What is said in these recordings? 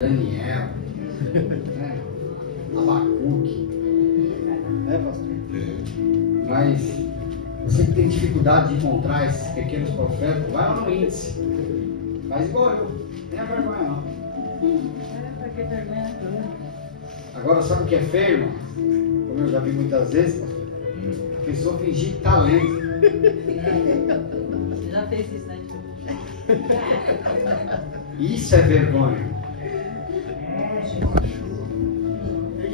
Daniel, né? Abacuque, né, pastor? Mas você que tem dificuldade de encontrar esses pequenos profetas, vai lá no índice, faz igual eu, não tenha vergonha não. Agora, sabe o que é feio, irmão? Como eu já vi muitas vezes, pastor, a pessoa fingir que está lendo. Você já fez isso, né? Isso é vergonha.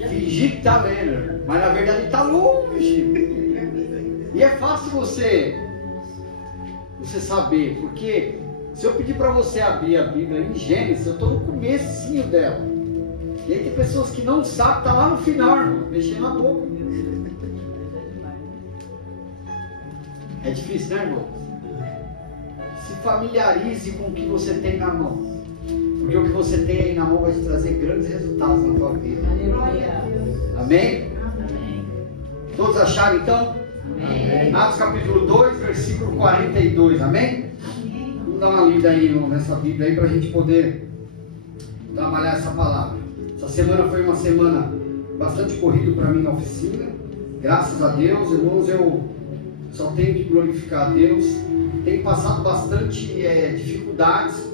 Fingir que está lendo, mas na verdade está longe. E é fácil você saber, porque se eu pedir para você abrir a Bíblia em Gênesis, eu estou no comecinho dela. E aí tem pessoas que não sabem, está lá no final, irmão, mexendo na boca. É difícil, né, irmão? Se familiarize com o que você tem na mão. Porque o que você tem aí na mão vai te trazer grandes resultados na tua vida. Amém? Amém. Todos acharam então? Amém. Atos capítulo 2, versículo 42. Amém? Vamos dar uma lida aí nessa Bíblia aí para a gente poder trabalhar essa palavra. Essa semana foi uma semana bastante corrida para mim na oficina. Graças a Deus, irmãos, eu só tenho que glorificar a Deus. Tenho passado bastante dificuldades,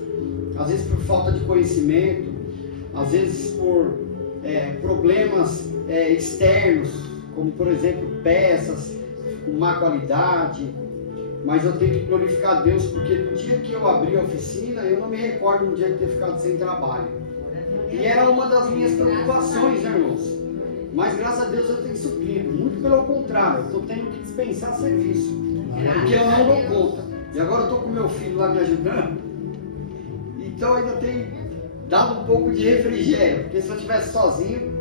às vezes por falta de conhecimento, às vezes por problemas externos, como por exemplo peças com má qualidade. Mas eu tenho que glorificar a Deus, porque no dia que eu abri a oficina, eu não me recordo um dia de ter ficado sem trabalho. E era uma das minhas preocupações, né, irmãos? Mas graças a Deus eu tenho suprido. Muito pelo contrário, eu estou tendo que dispensar serviço, porque eu não dou conta. E agora eu estou com meu filho lá me ajudando, então ainda tenho dado um pouco de refrigério, porque se eu estivesse sozinho,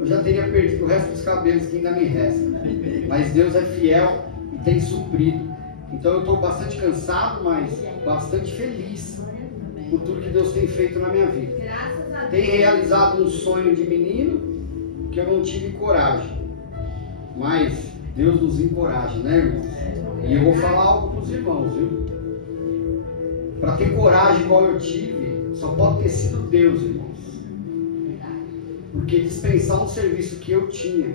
eu já teria perdido o resto dos cabelos que ainda me restam. Mas Deus é fiel e tem suprido. Então eu estou bastante cansado, mas bastante feliz por tudo que Deus tem feito na minha vida. Tem realizado um sonho de menino que eu não tive coragem, mas Deus nos encoraja, né, irmãos? E eu vou falar algo para os irmãos, viu? Para ter coragem igual eu tive, só pode ter sido Deus, irmãos. Porque dispensar um serviço que eu tinha,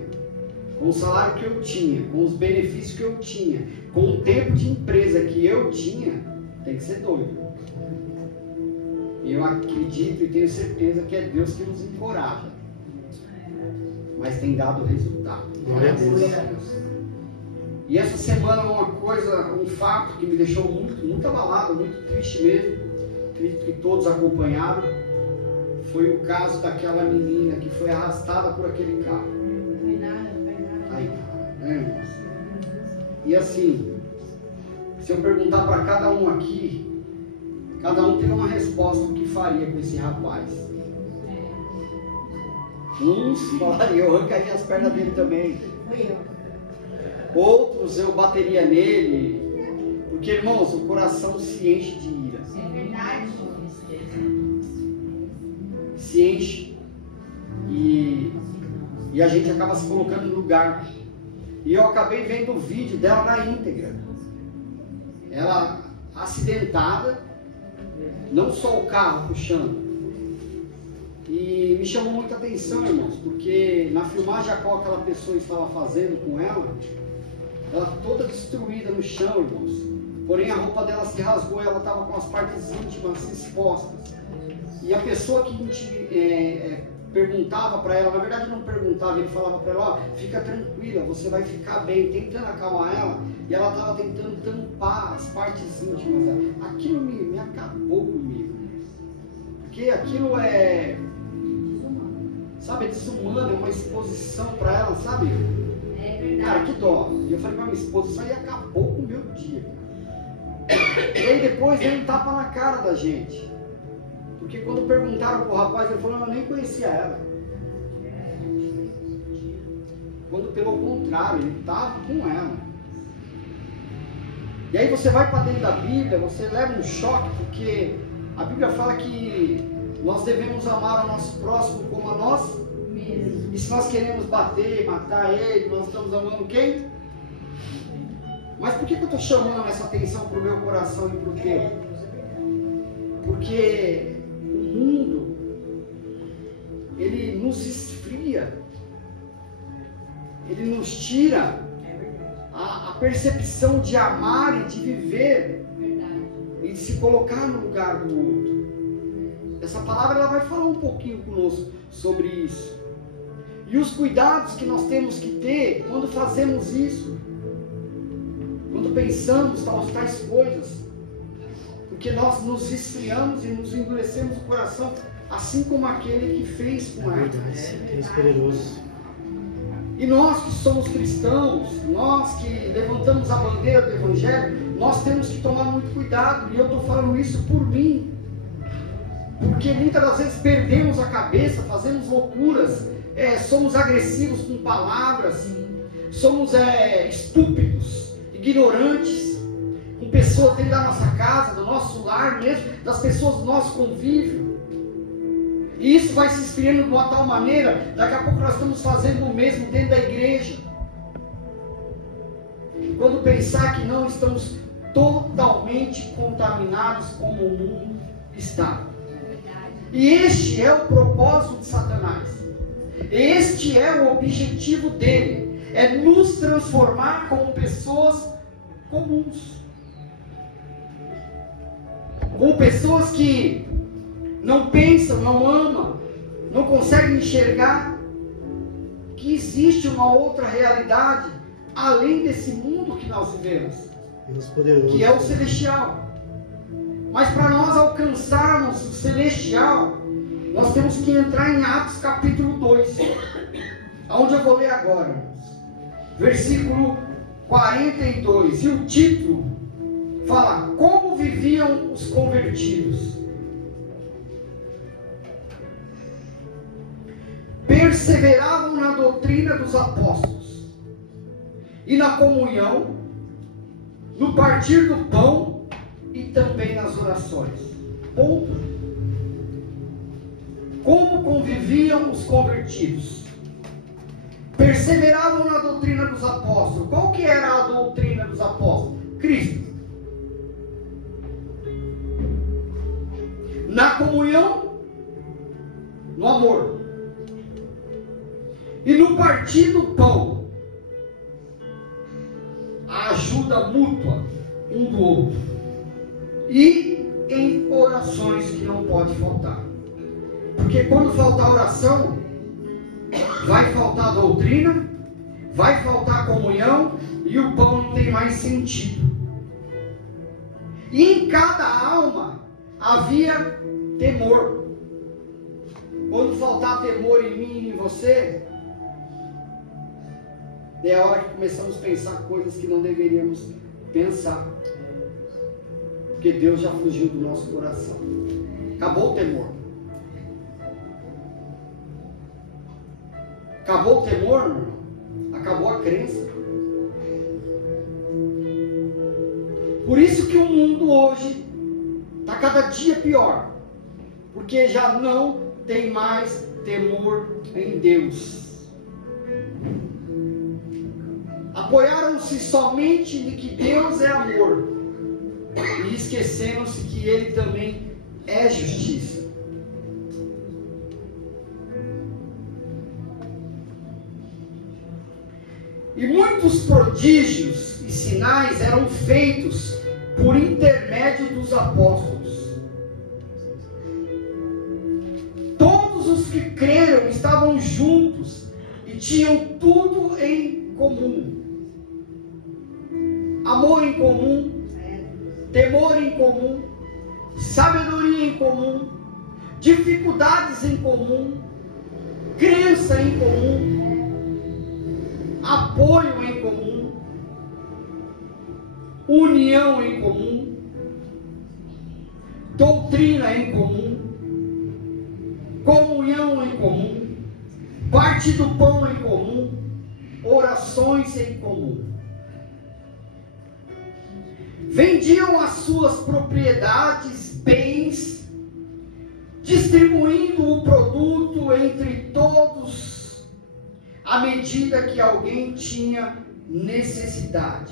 com o salário que eu tinha, com os benefícios que eu tinha, com o tempo de empresa que eu tinha, tem que ser doido. E eu acredito e tenho certeza que é Deus que nos encoraja. Mas tem dado resultado. Glória a Deus. E essa semana um fato que me deixou muito abalado, muito triste mesmo, acredito que todos acompanharam, foi o caso daquela menina que foi arrastada por aquele carro. Aí, né, irmãos? E assim, se eu perguntar para cada um aqui, cada um tem uma resposta do que faria com esse rapaz. Uns falariam, eu arrancaria as pernas dele também. Outros eu bateria nele. Porque, irmãos, o coração se enche de ira. É verdade. Se enche. E a gente acaba se colocando no lugar. E eu acabei vendo o vídeo dela na íntegra. Ela acidentada. Não só o carro puxando. E me chamou muita atenção, irmãos, porque na filmagem a qual aquela pessoa estava fazendo com ela toda destruída no chão, irmãos. Porém a roupa dela se rasgou, ela estava com as partes íntimas expostas. E a pessoa que perguntava para ela, na verdade não perguntava, ele falava para ela, ó, fica tranquila, você vai ficar bem, tentando acalmar ela, e ela estava tentando tampar as partes íntimas dela. Aquilo me acabou comigo, porque aquilo sabe, é desumano, é uma exposição para ela, sabe? Cara, que dó. E eu falei para minha esposa, isso aí acabou com o meu dia. E aí depois veio um tapa na cara da gente. Porque quando perguntaram pro rapaz, ele falou, eu nem conhecia ela. Quando pelo contrário, ele estava com ela. E aí você vai para dentro da Bíblia, você leva um choque, porque a Bíblia fala que nós devemos amar o nosso próximo como a nós mesmos. E se nós queremos bater, matar ele, nós estamos amando quem? Mas por que eu estou chamando essa atenção para o meu coração e para o teu? Porque o mundo ele nos esfria, ele nos tira a percepção de amar e de viver e de se colocar no lugar do outro. Essa palavra ela vai falar um pouquinho conosco sobre isso. E os cuidados que nós temos que ter quando fazemos isso, quando pensamos tais coisas, porque nós nos esfriamos e nos endurecemos o coração, assim como aquele que fez com ela. E nós que somos cristãos, nós que levantamos a bandeira do Evangelho, nós temos que tomar muito cuidado, e eu estou falando isso por mim, porque muitas das vezes perdemos a cabeça, fazemos loucuras, somos agressivos com palavras, somos estúpidos, ignorantes, com pessoas dentro da nossa casa, do nosso lar mesmo, das pessoas do nosso convívio. E isso vai se esfriando de uma tal maneira, daqui a pouco nós estamos fazendo o mesmo dentro da igreja. E quando pensar que não estamos totalmente contaminados como o mundo está. E este é o propósito de Satanás. Este é o objetivo dele. É nos transformar como pessoas comuns. Como pessoas que não pensam, não amam, não conseguem enxergar que existe uma outra realidade além desse mundo que nós vivemos, que é o celestial. Mas para nós alcançarmos o celestial, nós temos que entrar em Atos capítulo 2, onde eu vou ler agora, versículo 42, e o título fala: como viviam os convertidos. Perseveravam na doutrina dos apóstolos e na comunhão, no partir do pão e também nas orações. Ponto. Como conviviam os convertidos? Perseveravam na doutrina dos apóstolos. Qual que era a doutrina dos apóstolos? Cristo. Na comunhão, no amor. E no partir do pão, a ajuda mútua um do outro. E em orações, que não pode faltar. Porque quando faltar oração, vai faltar doutrina, vai faltar comunhão, e o pão não tem mais sentido. E em cada alma havia temor. Quando faltar temor em mim e em você, é a hora que começamos a pensar coisas que não deveríamos pensar. Porque Deus já fugiu do nosso coração. Acabou o temor. Acabou o temor, irmão? Acabou a crença. Por isso que o mundo hoje está cada dia pior. Porque já não tem mais temor em Deus. Apoiaram-se somente de que Deus é amor. E esqueceram-se que Ele também é justiça. E muitos prodígios e sinais eram feitos por intermédio dos apóstolos. Todos os que creram estavam juntos e tinham tudo em comum. Amor em comum, temor em comum, sabedoria em comum, dificuldades em comum, crença em comum, apoio em comum, união em comum, doutrina em comum, comunhão em comum, parte do pão em comum, orações em comum. Vendiam as suas propriedades, bens, distribuindo o produto entre todos, à medida que alguém tinha necessidade.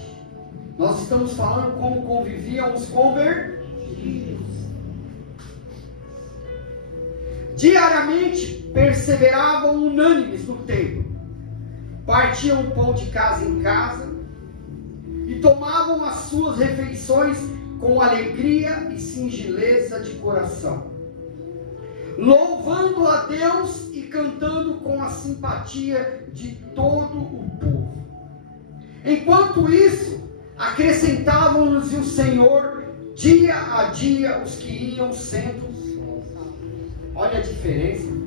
Nós estamos falando como conviviam os convertidos. Diariamente perseveravam perseveravam unânimes no templo, partiam o pão de casa em casa e tomavam as suas refeições com alegria e singeleza de coração, louvando a Deus e cantando com a simpatia de todo o povo. Enquanto isso, acrescentavam-nos o Senhor dia a dia os que iam sendo. Olha a diferença.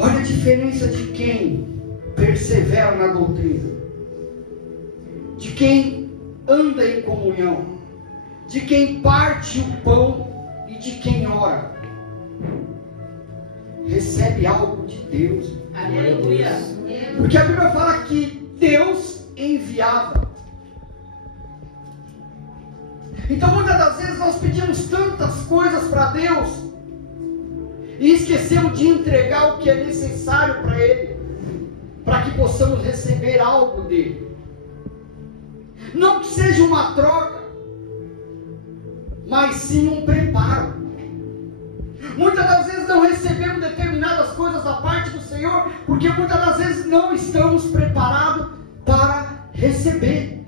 Olha a diferença de quem persevera na doutrina, de quem anda em comunhão, de quem parte o pão e de quem ora. Recebe algo de Deus. Aleluia. Porque a Bíblia fala que Deus enviava. Então muitas das vezes nós pedimos tantas coisas para Deus e esquecemos de entregar o que é necessário para Ele, para que possamos receber algo dele. Não que seja uma troca, mas sim um preparo. Muitas das vezes não recebemos determinadas coisas da parte do Senhor, porque muitas das vezes não estamos preparados para receber.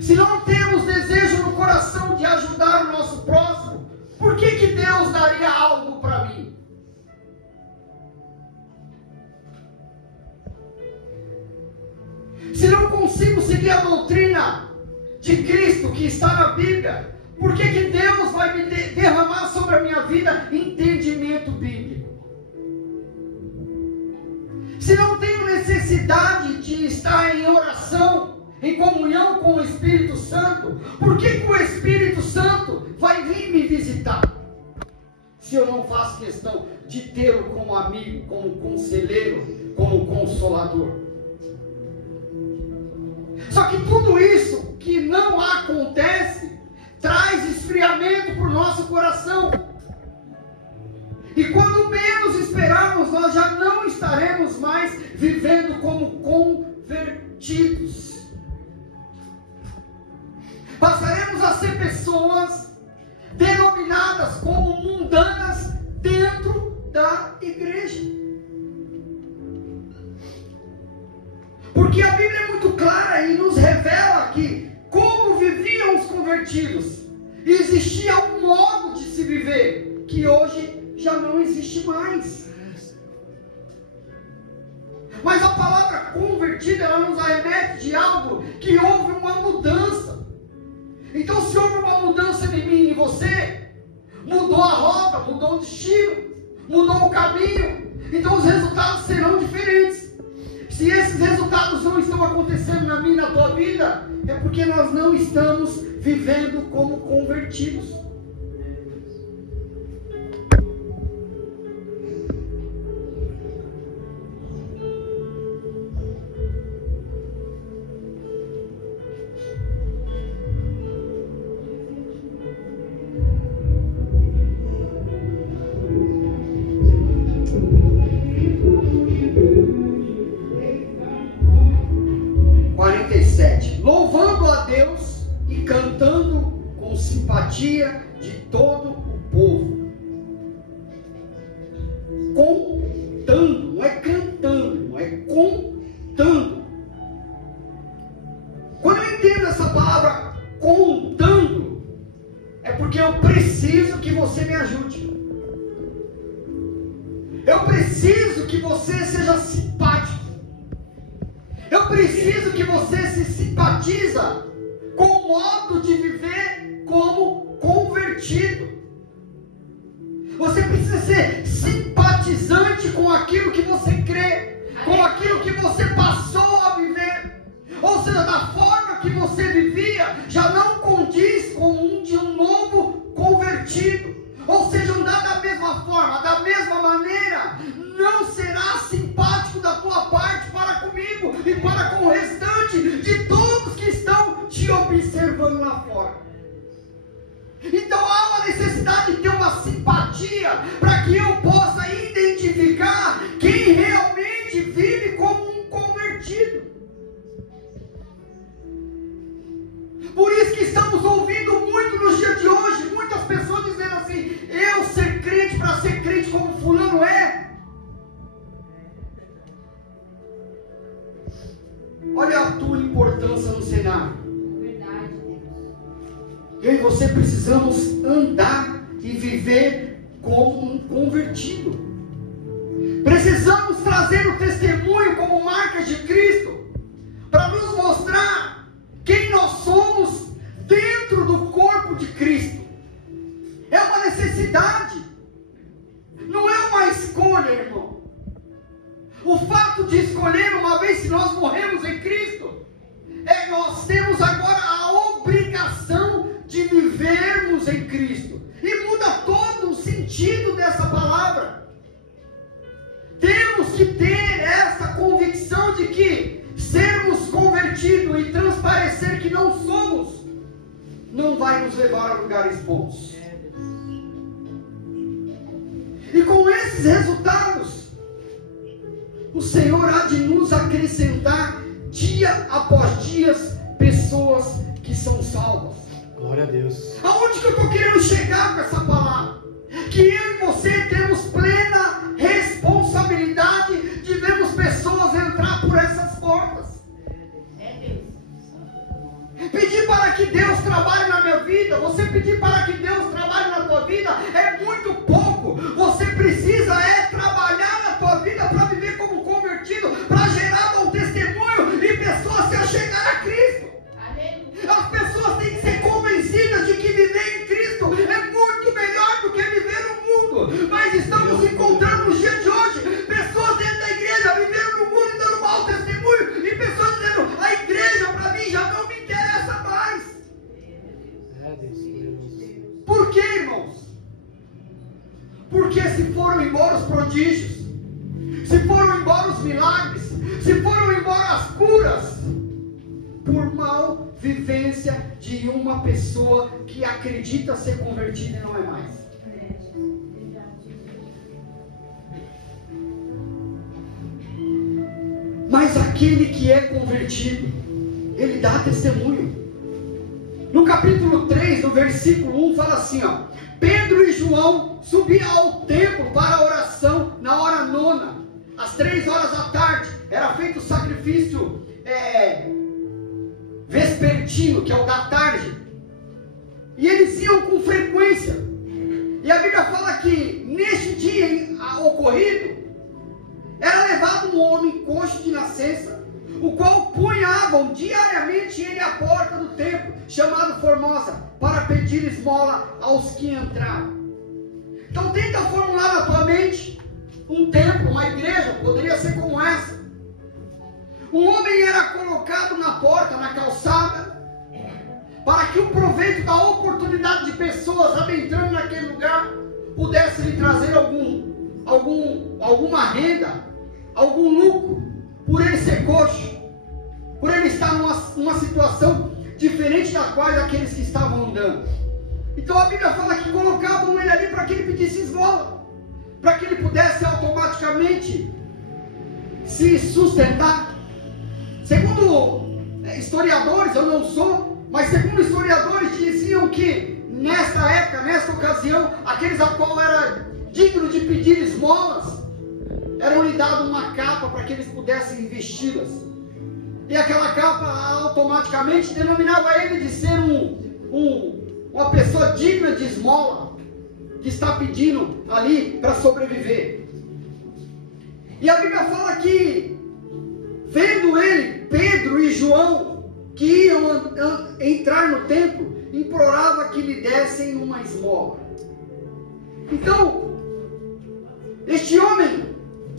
Se não temos desejo no coração de ajudar o nosso próximo, por que Deus daria algo para mim? Se não consigo seguir a doutrina de Cristo que está na Bíblia, por que Deus vai me derramar sobre a minha vida entendimento bíblico? Se não tenho necessidade de estar em oração, em comunhão com o Espírito Santo, por que o Espírito Santo vai vir me visitar? Se eu não faço questão de tê-lo como amigo, como conselheiro, como consolador. Só que tudo isso que não acontece traz esfriamento para o nosso coração. E quando menos esperarmos, nós já não estaremos mais vivendo como convertidos. Passaremos a ser pessoas denominadas como mundanas dentro da igreja. Porque a Bíblia é muito clara e nos revela que como viviam os convertidos, existia um modo de se viver que hoje já não existe mais. Mas a palavra convertida, ela nos arremete de algo que houve uma mudança. Então, se houve uma mudança em mim e em você, mudou a rota, mudou o destino, mudou o caminho, então os resultados serão diferentes. Se esses resultados não estão acontecendo na minha e na tua vida, é porque nós não estamos vivendo como convertidos. Louvando a Deus e cantando com simpatia de todo o povo. Contando, não é cantando, não é contando. Quando eu entendo essa palavra contando, é porque eu preciso que você me ajude. Eu preciso que você seja simpático. Eu preciso que você se simpatiza com o modo de viver como convertido. Você precisa ser simpatizante com aquilo que você crê, com aquilo que você passou a viver. Ou seja, da forma que você vivia, já não condiz com um novo convertido. Ou seja, andar da mesma forma, da mesma maneira, não será simpático da tua parte para comigo e para com o restante de todos que estão te observando lá fora. Então há uma necessidade de ter uma simpatia para que eu possa identificar quem realmente vive como um convertido. Por isso que estamos ouvindo muito nos dias de hoje, muitas pessoas dizendo assim: eu ser crente para ser crente como fulano é. Olha a tua importância no cenário. Verdade, Deus. Eu e você precisamos andar e viver como um convertido. Precisamos trazer o testemunho como marcas de Cristo, para nos mostrar quem nós somos dentro do corpo de Cristo. É uma necessidade, não é uma escolha, irmão. O fato de escolher, uma vez que nós morremos em Cristo, nós temos agora a obrigação de vivermos em Cristo. E muda todo o sentido dessa palavra. Temos que ter essa convicção de que sermos convertidos e transparecer que não somos, não vai nos levar a lugares bons. E com esses resultados, o Senhor há de nos acrescentar dia após dia pessoas que são salvas. Glória a Deus. Aonde que eu estou querendo chegar com essa palavra? Que eu e você temos plena responsabilidade de vermos pessoas entrar por essas portas. Pedir para que Deus trabalhe na minha vida, você pedir para que Deus trabalhe na tua vida é muito pouco. Você precisa trabalhar na tua vida para viver como convertido, para gerar bom testemunho e pessoas se achegar a Cristo. As pessoas têm que ser convencidas de que viver em Cristo é muito melhor do que viver no mundo. Mas estamos encontrando nos dias de hoje pessoas dentro da igreja vivendo no mundo e dando mau testemunho, e pessoas dizendo: a igreja para mim já não me interessa mais. Por quê, irmãos? Porque se foram embora os prodígios, se foram embora os milagres, se foram embora as curas, por mal vivência de uma pessoa que acredita ser convertida e não é mais. Mas aquele que é convertido, ele dá testemunho. No capítulo 3, no versículo 1, fala assim, ó: Pedro e João subiam ao templo para a oração na hora 9, às 3 horas da tarde. Era feito o sacrifício vespertino, que é o da tarde. E eles iam com frequência. E a Bíblia fala que neste dia ocorrido, era levado um homem coxo de nascença, o qual punhavam diariamente ele à porta do templo, chamado Formosa, para pedir esmola aos que entravam. Então tenta formular na tua mente um templo, uma igreja, poderia ser como essa. Um homem era colocado na porta, na calçada, para que o proveito da oportunidade de pessoas adentrando naquele lugar pudesse lhe trazer alguma renda, algum lucro, por ele ser coxo, por ele estar numa situação diferente da qual aqueles que estavam andando. Então a Bíblia fala que colocavam ele ali para que ele pedisse esmola, para que ele pudesse automaticamente se sustentar. Segundo historiadores, eu não sou, mas segundo historiadores diziam que nesta época, nesta ocasião, aqueles a qual era digno de pedir esmolas, eram lhe dado uma capa para que eles pudessem vesti-las. E aquela capa automaticamente denominava ele de ser uma pessoa digna de esmola, que está pedindo ali para sobreviver. E a Bíblia fala que, vendo ele, Pedro e João, que iam entrar no templo, implorava que lhe dessem uma esmola. Então, este homem,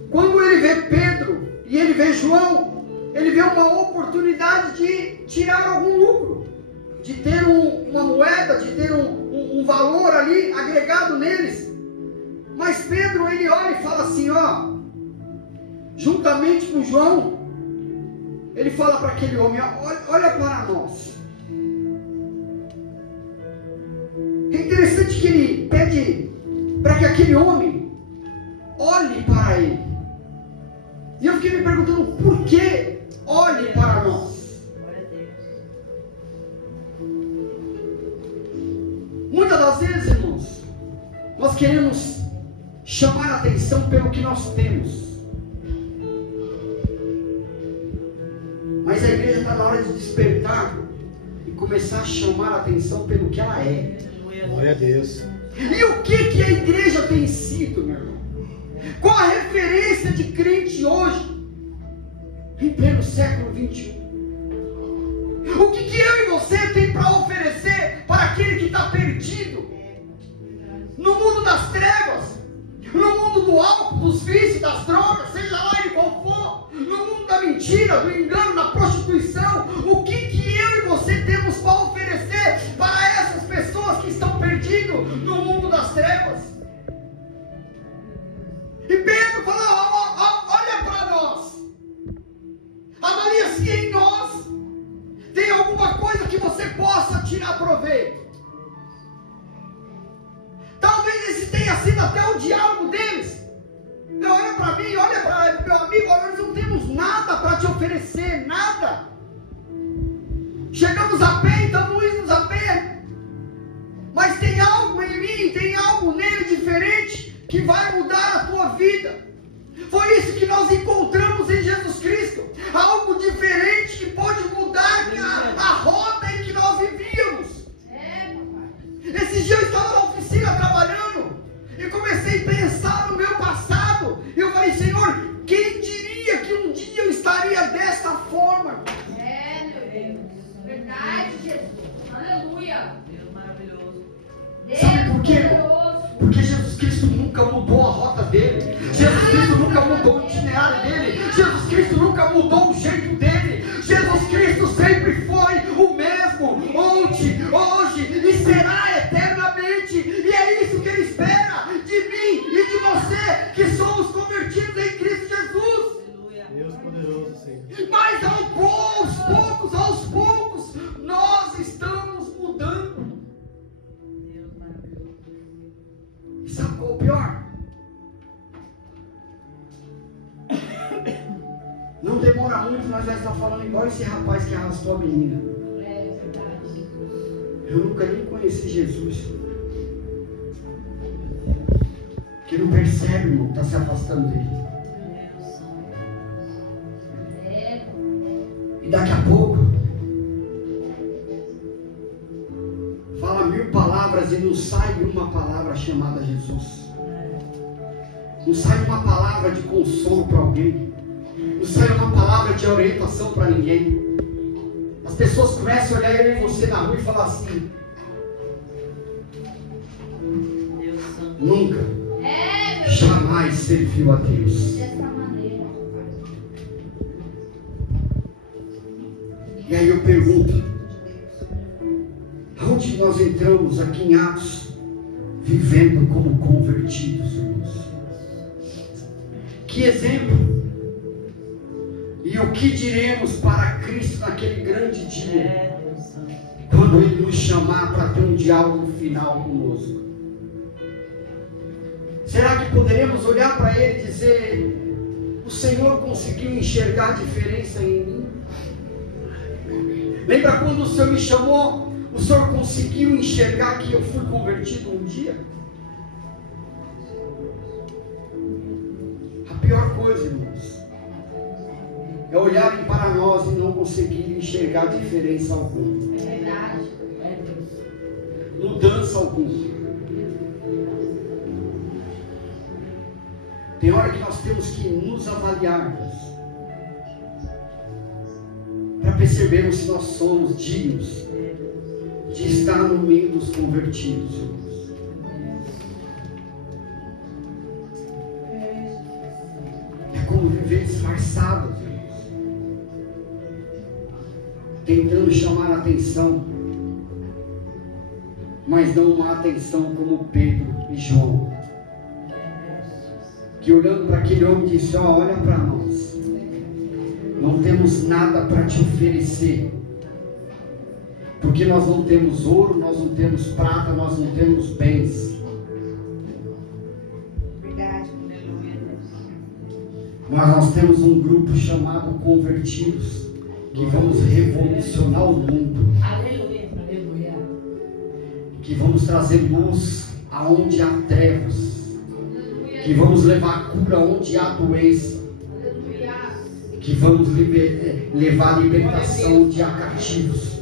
quando ele vê Pedro e ele vê João, ele vê uma oportunidade de tirar algum lucro, de ter uma moeda, de ter um valor ali agregado neles. Mas Pedro, ele olha e fala assim, ó, juntamente com João, ele fala para aquele homem: olha para nós. É interessante que ele pede para que aquele homem olhe para ele. E eu fiquei me perguntando: por que olhe para nós? Nós queremos chamar a atenção pelo que nós temos. Mas a igreja está na hora de despertar e começar a chamar a atenção pelo que ela é. Glória a Deus. E o que a igreja tem sido, meu irmão? Qual a referência de crente hoje, em pleno século 21? O que eu e você tem para oferecer para aquele que está perdido? No mundo das trevas, no mundo do álcool, dos vícios, das drogas, seja lá ele qual for, no mundo da mentira, do engano, da prostituição, o que eu e você temos para oferecer para essas pessoas que estão perdidas no mundo das trevas? E Pedro fala, olha para nós, avalia se em nós tem alguma coisa que você possa tirar proveito. Talvez esse tenha sido até o diálogo deles. Olha para mim, olha para meu amigo, nós não temos nada para te oferecer, nada. Chegamos a pé, estamos indo a pé. Mas tem algo em mim, tem algo nele diferente que vai mudar a tua vida. Foi isso que nós encontramos em Jesus Cristo. Algo diferente que pode mudar a rota em que nós vivíamos. Esses dias eu estava na oficina trabalhando e comecei a pensar no meu passado. E eu falei, Senhor, quem diria que um dia eu estaria desta forma? Meu Deus. Verdade, Jesus. Aleluia. Deus maravilhoso. Sabe por quê? Porque Jesus Cristo nunca mudou a rota dele. Jesus Cristo nunca mudou o itinerário dele. Jesus Cristo nunca mudou o jeito dele. Jesus Cristo sempre foi o mesmo, ontem, hoje e será eternamente. E é isso que Ele espera de mim e de você, que somos convertidos em Cristo Jesus. Deus poderoso, Senhor. Mas aos poucos, nós estamos mudando. Deus maravilhoso. E sabe qual é o pior? Não demora muito, nós já estamos falando igual esse rapaz que arrastou a menina. Verdade. Eu nunca nem conheci Jesus. Que não percebe, irmão, está se afastando dele. E daqui a pouco fala 1000 palavras e não sai uma palavra chamada Jesus. Não sai uma palavra de consolo para alguém. Não sai uma palavra de orientação para ninguém. As pessoas começam a olhar eu e você na rua e falar assim: Deus santo. nunca, Meu jamais serviu a Deus. Deus. Dessa maneira. E aí eu pergunto: aonde nós entramos aqui em Atos, vivendo como convertidos, irmãos? Que exemplo! E o que diremos para Cristo naquele grande dia, Deus santo. quando Ele nos chamar para ter um diálogo final conosco? Será que poderemos olhar para Ele e dizer: o Senhor conseguiu enxergar a diferença em mim? Lembra quando o Senhor me chamou? O Senhor conseguiu enxergar que eu fui convertido um dia? A pior coisa, irmãos, é olharem para nós e não conseguirem enxergar diferença alguma, Verdade. mudança alguma. Tem hora que nós temos que nos avaliarmos para percebermos se nós somos dignos de estar no meio dos convertidos, irmãos. É como viver disfarçado, irmãos, tentando chamar a atenção, mas não uma atenção como Pedro e João, que olhando para aquele homem disse: olha para nós, não temos nada para te oferecer, porque nós não temos ouro, nós não temos prata, nós não temos bens, Verdade. mas nós temos um grupo chamado convertidos, que vamos revolucionar o mundo, Aleluia. Aleluia. que vamos trazer luz aonde há trevas, que vamos levar cura onde há doença, que vamos levar libertação onde há cativos.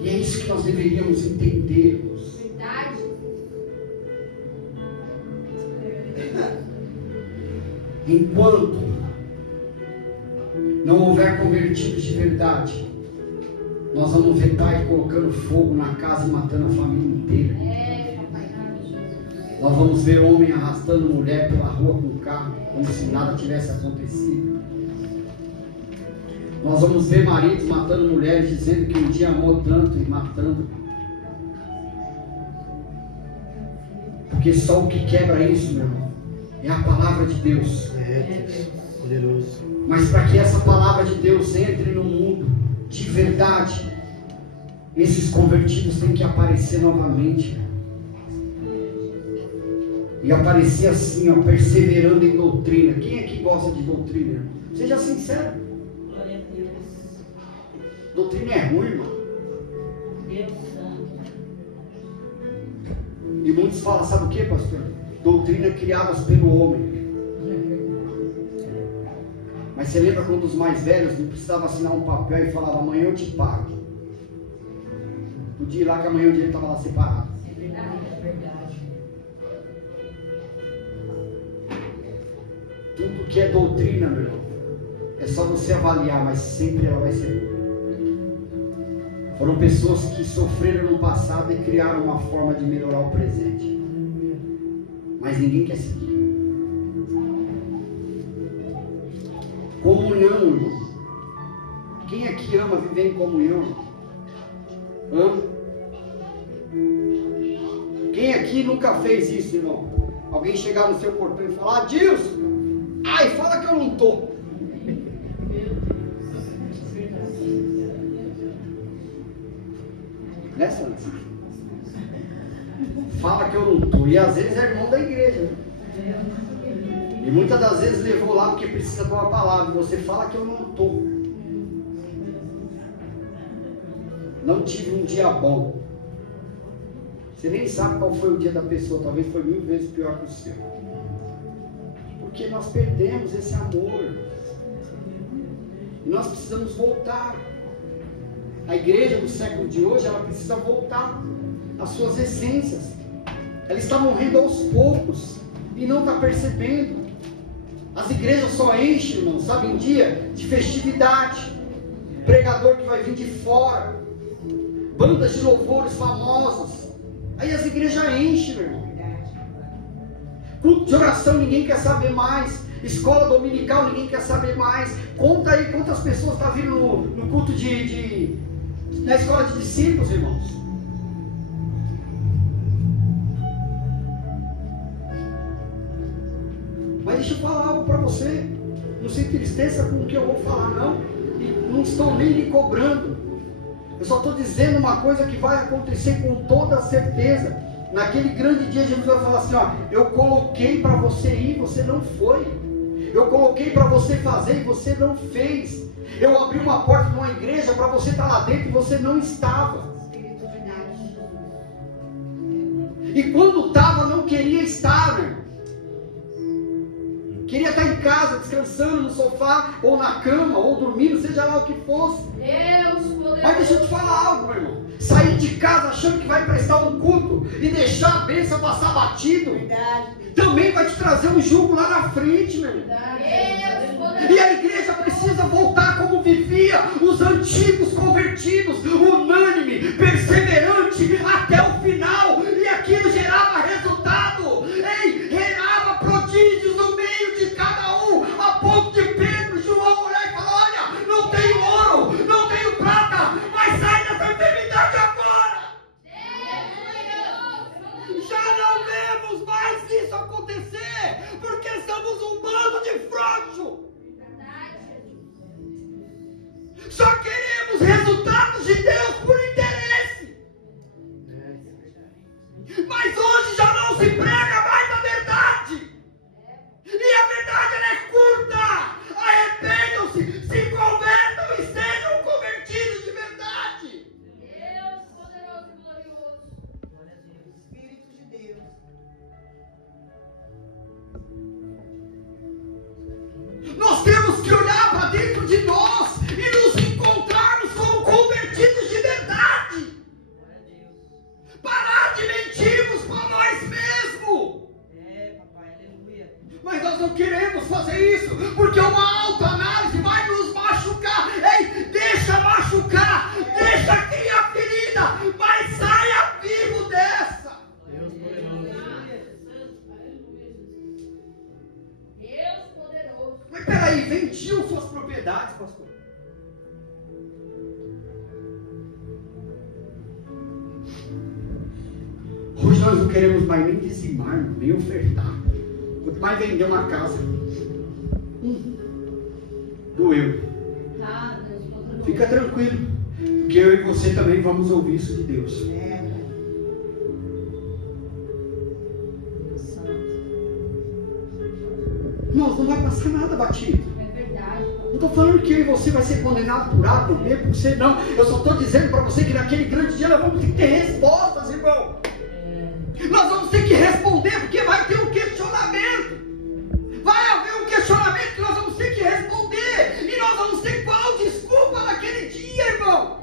E é isso que nós deveríamos entendermos. Enquanto não houver convertidos de verdade, nós vamos ver pai colocando fogo na casa e matando a família inteira. Nós vamos ver homem arrastando mulher pela rua com o carro, como se nada tivesse acontecido. Nós vamos ver maridos matando mulheres, dizendo que um dia amou tanto e matando. Porque só o que quebra isso, meu irmão, é a palavra de Deus. Poderoso. Mas para que essa palavra de Deus entre no mundo de verdade, esses convertidos têm que aparecer novamente. E aparecer assim, ó, perseverando em doutrina. Quem aqui gosta de doutrina, irmão? Seja sincero. Glória a Deus. Doutrina é ruim, irmão. Deus santo. E muitos falam, sabe o que, pastor? Doutrina criadas pelo homem. Mas você lembra quando os mais velhos não precisavam assinar um papel e falavam, amanhã eu te pago. Podia ir lá que amanhã o dinheiro estava lá separado. É verdade. Tudo que é doutrina, meu irmão, é só você avaliar, mas sempre ela vai ser boa. Foram pessoas que sofreram no passado e criaram uma forma de melhorar o presente. Mas ninguém quer seguir. Comunhão, irmão. Quem aqui ama viver em comunhão? Ama? Quem aqui nunca fez isso, irmão? Alguém chegar no seu portão e falar, Adilson, ai, fala que eu não estou. Né, Santos? Fala que eu não estou. E às vezes é irmão da igreja, né? E muitas das vezes levou lá porque precisa de uma palavra. Você fala que eu não estou. Não tive um dia bom. Você nem sabe qual foi o dia da pessoa. Talvez foi 1000 vezes pior que o seu. Porque nós perdemos esse amor. E nós precisamos voltar. A igreja do século de hoje, ela precisa voltar às suas essências. Ela está morrendo aos poucos e não está percebendo. As igrejas só enchem, irmão, sabe, em dia de festividade. Pregador que vai vir de fora. Bandas de louvores famosas. Aí as igrejas enchem, meu irmão. Culto de oração ninguém quer saber mais. Escola dominical ninguém quer saber mais. Conta aí quantas pessoas estão vindo no culto na escola de discípulos, irmãos. Mas deixa eu falar algo para você. Não se entristeça com o que eu vou falar, não. E não estou nem lhe cobrando. Eu só estou dizendo uma coisa que vai acontecer com toda certeza. Naquele grande dia Jesus vai falar assim, ó, eu coloquei para você ir, você não foi. Eu coloquei para você fazer e você não fez. Eu abri uma porta numa igreja para você estar lá dentro e você não estava. E quando estava, não queria estar, meu irmão. Queria estar em casa, descansando no sofá, ou na cama, ou dormindo, seja lá o que fosse. Deus poderoso. Mas deixa eu te falar algo, meu irmão. Sair de casa achando que vai prestar um culto e deixar a bênção passar batido, também vai te trazer um jugo lá na frente, meu irmão. Deus poderoso. E a igreja precisa voltar como vivia os antigos convertidos, unânime, perseverante até o final, e aquilo gerava resultado. Ei, gerava prodígios no meio de cada um, a ponto de Pedro, João olhar e falar, olha, não tenho ouro, não tenho prata, mas sai dessa enfermidade agora. Já não vemos mais isso acontecer, porque somos um bando de frouxo. Só queremos resultados temos que olhar para dentro de nós e nos encontrarmos como convertidos de verdade. Parar de mentirmos para nós mesmos. papai, aleluia. Mas nós não queremos fazer isso, porque uma autoanálise vai nos machucar. Ei, deixa machucar, deixa criar ferida, mas saia vivo dessa. Deus poderoso. Deus poderoso. Mas peraí, vendiam suas propriedades, pastor. Hoje nós não queremos mais nem dizimar, nem ofertar. Quanto mais vender uma casa. Doeu. Deus poderoso. Fica tranquilo, porque eu e você também vamos ouvir isso de Deus. Irmãos, não vai passar nada batido. É verdade. Não estou falando que eu e você vai ser condenado por A, por B, por C, não. Eu só estou dizendo para você que naquele grande dia nós vamos ter que ter respostas, irmão. Nós vamos ter que responder, porque vai ter um questionamento. Vai haver um questionamento que nós vamos ter que responder. E nós vamos ter qual desculpa naquele dia, irmão?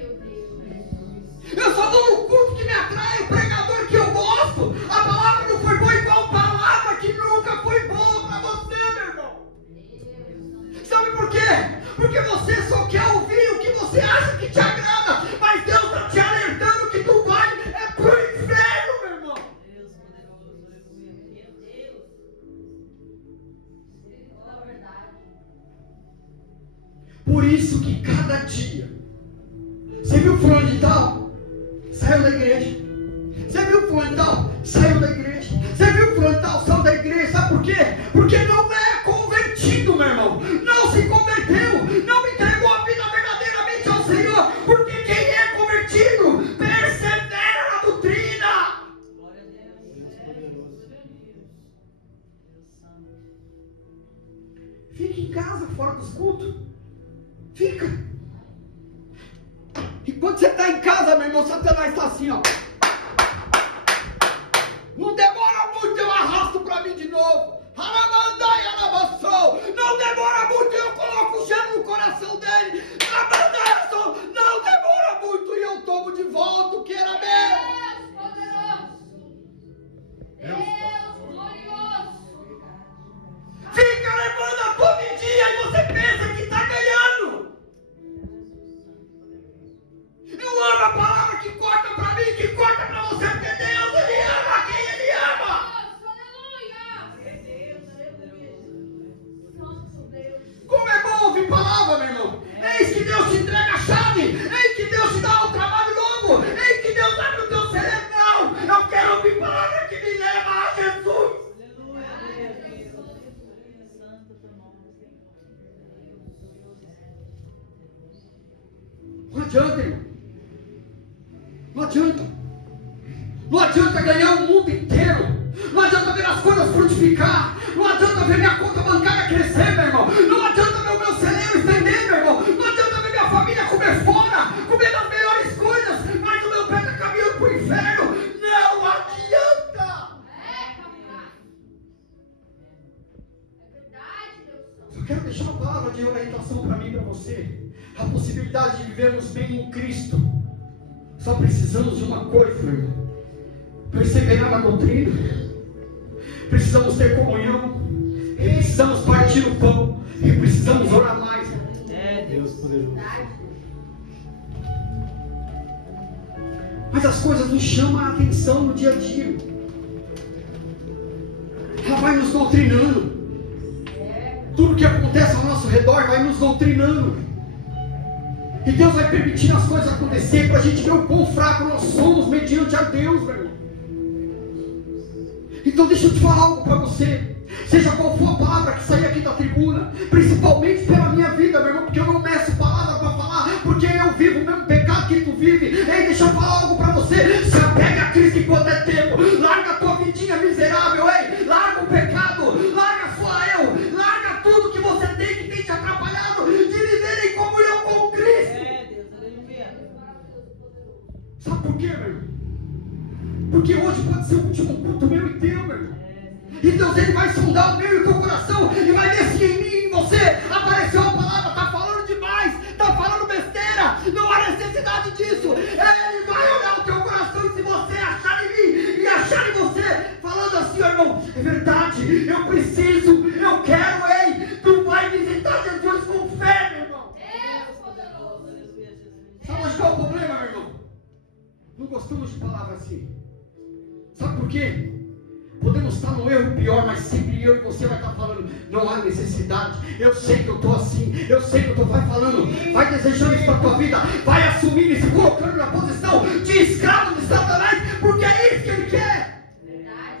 Meu Deus. Eu só vou no culto que me atrai, o pregador que eu gosto. A palavra não foi boa igual palavra que nunca foi boa para você, meu irmão. Sabe por quê? Porque você só quer ouvir o que você acha que te agrada. Mas Deus está te alertando que tu vai pro inferno, meu irmão. Deus poderoso, aleluia. Meu Deus. É verdade. Por isso que cada dia, você viu fulano de tal? Saiu da igreja. Você viu fulano de tal? Saiu da igreja. Você viu fulano de tal? Saiu da igreja. Sabe por quê? Porque não é convertido, meu irmão. Não se converteu. Não entregou a vida verdadeiramente ao Senhor. Porque quem é convertido persevera na doutrina. Glória a Deus. Deus poderoso. Deus santo. Fica em casa, fora dos cultos. Fica. E quando você está em casa, meu irmão, Satanás está assim, ó. Não demora muito, eu arrasto para mim de novo. Harabandai, harabassou. Não demora muito, eu coloco o gelo no coração dele. Harabandai, não demora muito e eu tomo de volta o que era meu. Deus poderoso. Deus glorioso. Fica levando a tua vidinha e você pensa que está ganhando. Eu amo a palavra que corta para mim, que corta para você, porque Deus, Ele ama quem Ele ama. Aleluia. Santo Deus. Como é bom ouvir palavra, meu irmão. Eis que Deus te entrega a chave. Eis que Deus te dá um trabalho novo. Eis que Deus abre o teu cerebro. Não, eu quero ouvir palavra que me leva a Jesus. Aleluia. Deus. Santo teu nome, Senhor. Não adianta, irmão. Não adianta. Não adianta ganhar o mundo inteiro. Não adianta ver as coisas frutificar. Não adianta ver minha conta bancária crescer, meu irmão. Não adianta ver o meu celeiro estender, meu irmão. Não adianta ver minha família comer fora, comer das melhores coisas, mas o meu pé está caminhando para o inferno. Não adianta. Papai. É verdade, Deus Santo. Eu quero deixar uma palavra de orientação para mim e para você. A possibilidade de vivermos bem em Cristo. Só precisamos de uma coisa, meu irmão. Perseverar na doutrina. Precisamos ter comunhão. E precisamos partir o pão. E precisamos orar mais. Deus poderoso. Mas as coisas nos chamam a atenção no dia a dia. Ela vai nos doutrinando. Tudo que acontece ao nosso redor vai nos doutrinando. E Deus vai permitindo as coisas acontecer para a gente ver o quão fraco nós somos mediante a Deus, meu irmão. Então deixa eu te falar algo para você. Seja qual for a palavra que sair aqui da tribuna, principalmente pela minha vida, meu irmão, porque eu não meço palavra para falar, porque eu vivo o mesmo pecado que tu vive. Ei, deixa eu falar algo para você. Se apega a Cristo enquanto é tempo. Larga a tua vidinha miserável, ei. Larga o pecado, larga a sua eu, larga tudo que você tem que tem te atrapalhado de viver em comunhão com Cristo. Deus, aleluia. Sabe por quê, meu irmão? Porque hoje pode ser o último culto meu e teu, meu irmão. E Deus, Ele vai sondar o meu e o teu coração e vai ver se em mim e em você apareceu a palavra. Está falando demais, está falando besteira, não há necessidade disso. Ele vai olhar o teu coração e se você achar em mim e achar em você, falando assim, ó, irmão, é verdade, eu preciso, eu quero, ei, tu vai visitar Jesus com fé, meu irmão. Deus poderoso. Sabe qual é o problema, meu irmão? Não gostamos de palavra assim. Sabe por quê? Podemos estar no erro pior, mas sempre eu e você vai estar falando, não há necessidade, eu sei que eu estou assim, eu sei que eu estou, vai falando, vai desejando isso para a tua vida, vai assumindo e se colocando na posição de escravo de Satanás, porque é isso que ele quer. Verdade.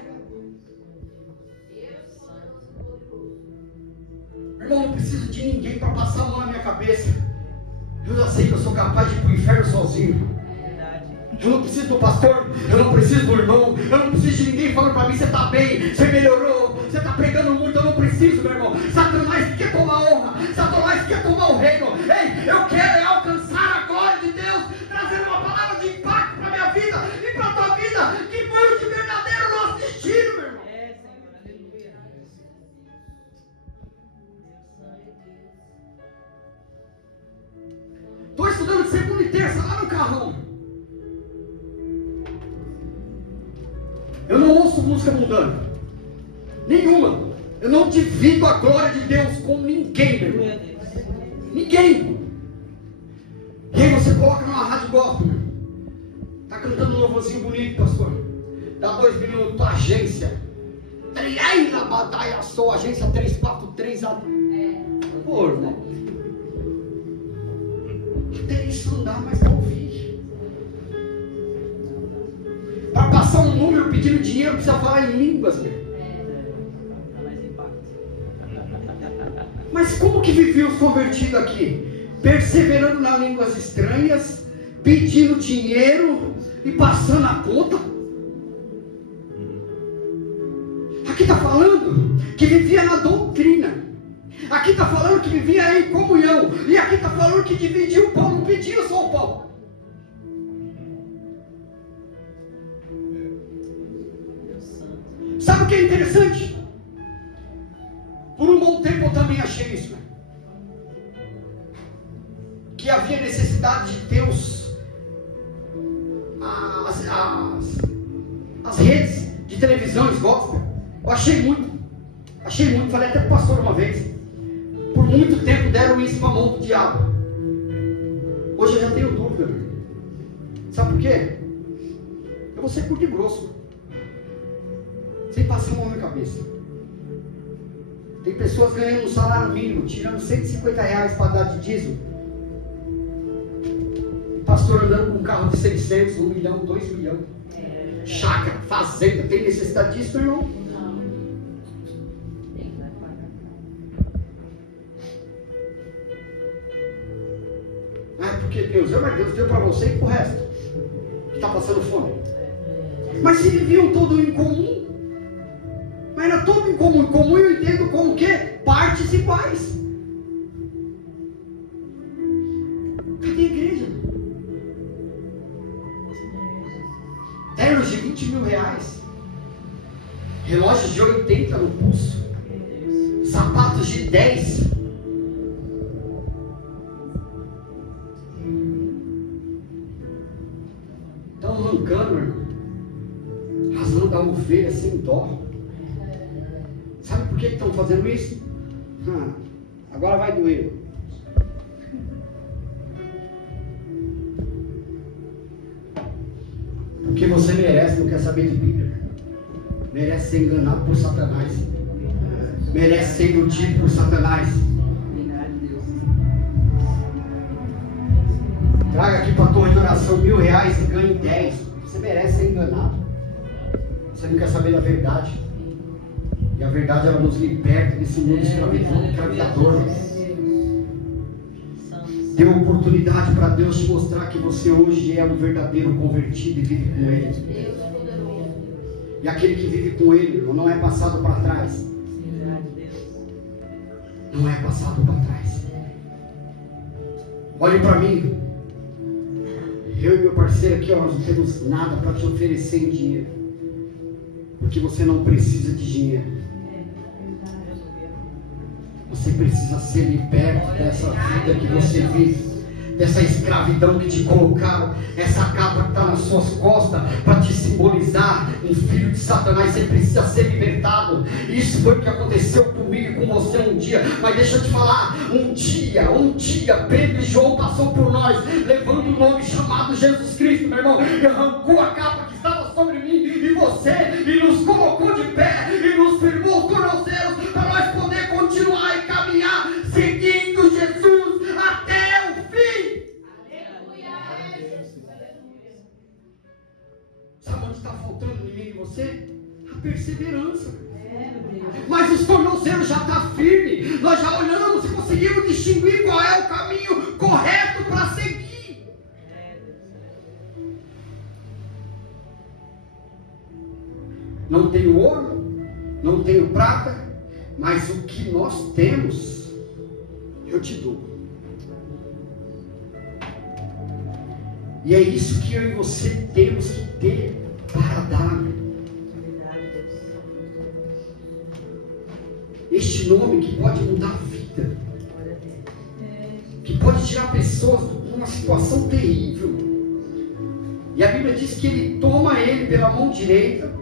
Deus poderoso. Irmão, não preciso de ninguém para passar a mão na minha cabeça, eu já sei que eu sou capaz de ir para o inferno sozinho. Eu não preciso do pastor, eu não preciso do irmão, eu não preciso de ninguém falando para mim, você está bem, você melhorou, você está pregando muito, eu não preciso, meu irmão. Satanás quer tomar honra, Satanás quer tomar o reino. Ei, eu quero alcançar a glória de Deus, trazendo uma palavra de impacto para a minha vida e para a tua vida, que foi o de verdadeiro nosso destino, meu irmão. É, Senhor, aleluia. Estou estudando de segunda e terça lá no carrão. Eu não ouço música mundana, nenhuma. Eu não divido a glória de Deus com ninguém, meu irmão. Ninguém. E aí você coloca numa rádio gospel, está cantando um louvorzinho bonito, pastor. Dá 2 minutos, tua agência. Aí na batalha, sou agência 343. Pô, irmão. Até isso não dá mais para ouvir. Para passar um número pedindo dinheiro, precisa falar em línguas, meu. Mas como que vivia os convertidos aqui? Perseverando nas línguas estranhas, pedindo dinheiro e passando a conta. Aqui está falando que vivia na doutrina. Aqui está falando que vivia em comunhão. E aqui está falando que dividia o pão, não pedia só o pão. Sabe o que é interessante? Por um bom tempo eu também achei isso, que havia necessidade de ter as redes de televisão gospel. Eu achei muito, falei até para o pastor uma vez. Por muito tempo deram isso para a mão do diabo. Hoje eu já tenho dúvida. Sabe por quê? Eu vou ser curto e grosso, sem passar a mão na cabeça. Tem pessoas ganhando um salário mínimo, tirando R$150 para dar de dízimo. Pastor andando com um carro de 600, 1 milhão, 2 milhões. Chácara, fazenda, tem necessidade disso, irmão? Ah, porque Deus deu para você e para o resto que está passando fome. Mas se viviam tudo em comum, mas era tudo em comum. Em comum eu entendo como o quê? Partes iguais. Cadê a igreja? Ternos de R$20 mil, relógios de 80 no pulso, sapatos de 10. Estão arrancando, irmão, rasgando a ovelha sem dó. Sabe por que estão fazendo isso? Agora vai doer. Porque você merece, não quer saber de Bíblia. Merece ser enganado por Satanás. Merece ser iludido por Satanás. Traga aqui para a torre de oração R$1.000 e ganhe 10. Você merece ser enganado. Você não quer saber da verdade. E a verdade, ela nos liberta desse mundo escravizador. Dê oportunidade para Deus te mostrar que você hoje é um verdadeiro convertido e vive com Ele. E aquele que vive com Ele não é passado para trás. Não é passado para trás. Olhe para mim. Eu e meu parceiro aqui, nós não temos nada para te oferecer em dinheiro. Porque você não precisa de dinheiro. Você precisa ser liberto dessa vida que você vive, dessa escravidão que te colocaram, essa capa que está nas suas costas para te simbolizar um filho de Satanás. Você precisa ser libertado. Isso foi o que aconteceu comigo e com você um dia. Mas deixa eu te falar, um dia Pedro e João passou por nós, levando o nome chamado Jesus Cristo, meu irmão, e arrancou a capa que estava sobre mim e você, e nos colocou de pé, e nos firmou os tornozelos, para nós poder continuar e caminhar, seguindo Jesus até o fim. Sabe onde está faltando em mim e você? A perseverança. Mas os tornozelos já estão firmes. Nós já olhamos e conseguimos distinguir qual é o caminho correto para seguir. Não tenho ouro, não tenho prata, mas o que nós temos, eu te dou. E é isso que eu e você temos que ter para dar. Este nome que pode mudar a vida, que pode tirar pessoas de uma situação terrível. E a Bíblia diz que ele toma ele pela mão direita,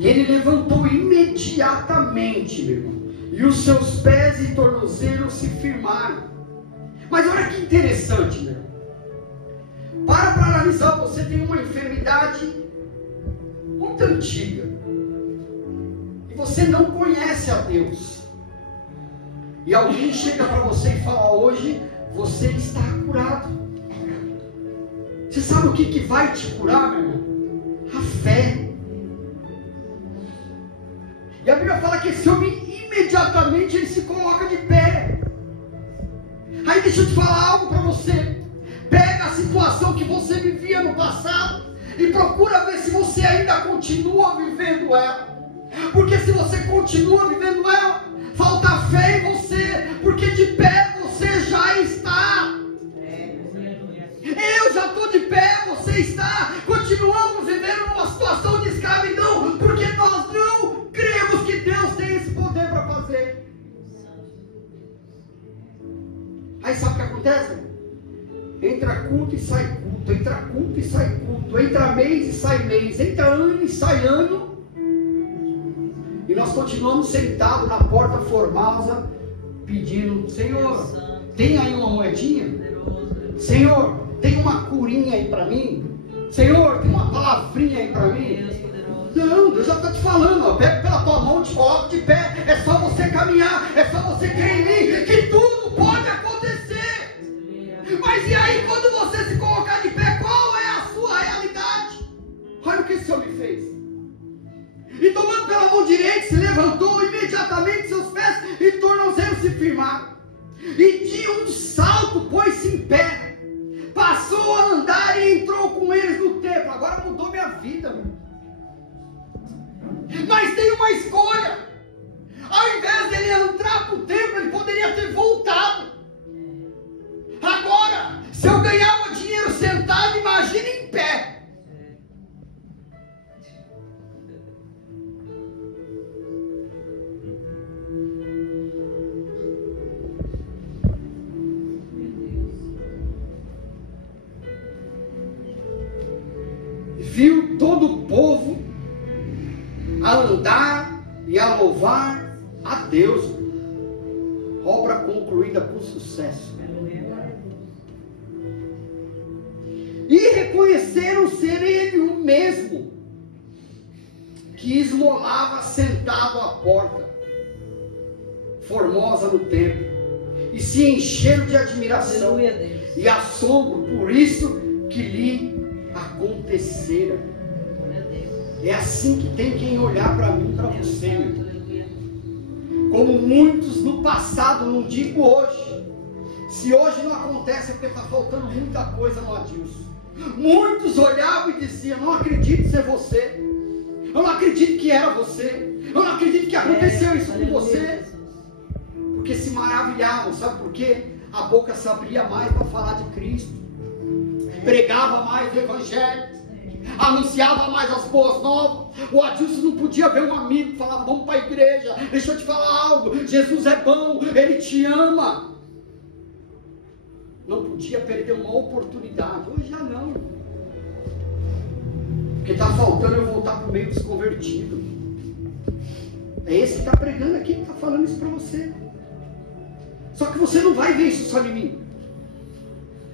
e ele levantou imediatamente, meu irmão, e os seus pés e tornozelos se firmaram. Mas olha que interessante, meu irmão. Para analisar, você tem uma enfermidade muito antiga, e você não conhece a Deus, e alguém chega para você e fala: hoje você está curado. Você sabe o que vai te curar, meu irmão? A fé. E a Bíblia fala que esse homem imediatamente ele se coloca de pé. Aí deixa eu te falar algo para você. Pega a situação que você vivia no passado e procura ver se você ainda continua vivendo ela. Porque se você continua vivendo ela, falta fé em você, porque de pé você já está. Eu já estou de pé, você está. Continuamos vivendo numa situação de escravidão, porque nós não cremos que Deus tem esse poder para fazer. Aí sabe o que acontece? Entra culto e sai culto, entra culto e sai culto, entra mês e sai mês, entra ano e sai ano, e nós continuamos sentados na porta formosa, pedindo: Senhor, tem aí uma moedinha? Senhor, tem uma curinha aí para mim? Senhor, tem uma palavrinha aí para mim? Não, Deus já está te falando, ó, pega pela tua mão, te coloca de pé, é só você caminhar, é só você crer em mim, que tudo pode acontecer. Mas e aí, quando você se colocar de pé, qual é a sua realidade? Olha o que esse homem fez. E tomando pela mão direita, se levantou, imediatamente seus pés e tornozelos se firmaram. E de um salto pôs-se em pé, passou a andar e entrou com eles no templo. Agora mudou minha vida, meu. Mas tem uma escolha. Ao invés dele entrar para o templo, ele poderia ter voltado. Agora, se eu ganhava dinheiro sentado, imagine em pé. Viu todo o povo a andar e a louvar a Deus. Obra concluída com sucesso. E reconheceram ser ele o mesmo que esmolava sentado à porta formosa no templo, e se encheram de admiração e assombro por isso que lhe acontecera. É assim que tem quem olhar para mim e para você, meu irmão. Como muitos no passado, não digo hoje. Se hoje não acontece é porque está faltando muita coisa no Adilson. Muitos olhavam e diziam: não acredito ser você, eu não acredito que era você, eu não acredito que aconteceu isso com você. Porque se maravilhavam, sabe por quê? A boca se abria mais para falar de Cristo, pregava mais o Evangelho, anunciava mais as boas novas. O Adilson não podia ver um amigo que falava, vamos para a igreja, deixa eu te falar algo, Jesus é bom, Ele te ama. Não podia perder uma oportunidade. Hoje já não. Porque está faltando eu voltar para o meio dos convertidos. É esse que está pregando aqui, que está falando isso para você. Só que você não vai ver isso só em mim.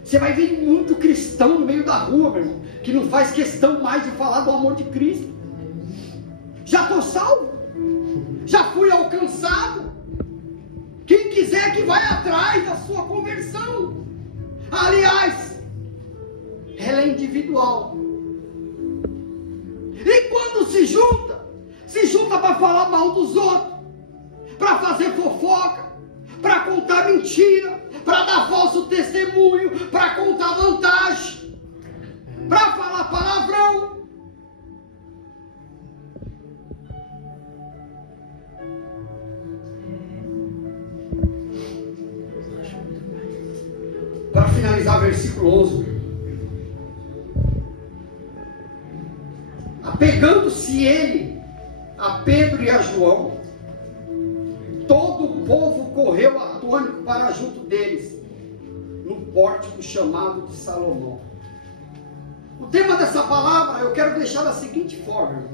Você vai ver muito cristão no meio da rua, meu irmão, que não faz questão mais de falar do amor de Cristo. Já estou salvo. Já fui alcançado. Quem quiser que vai atrás da sua conversão. Aliás, ela é individual. E quando se junta para falar mal dos outros, para fazer fofoca, para contar mentira, para dar falso testemunho, para contar vantagem, para falar palavrão. Para finalizar, versículo 11. Apegando-se ele a Pedro e a João, todo o povo correu atônito para junto deles, no pórtico chamado de Salomão. O tema dessa palavra eu quero deixar da seguinte forma: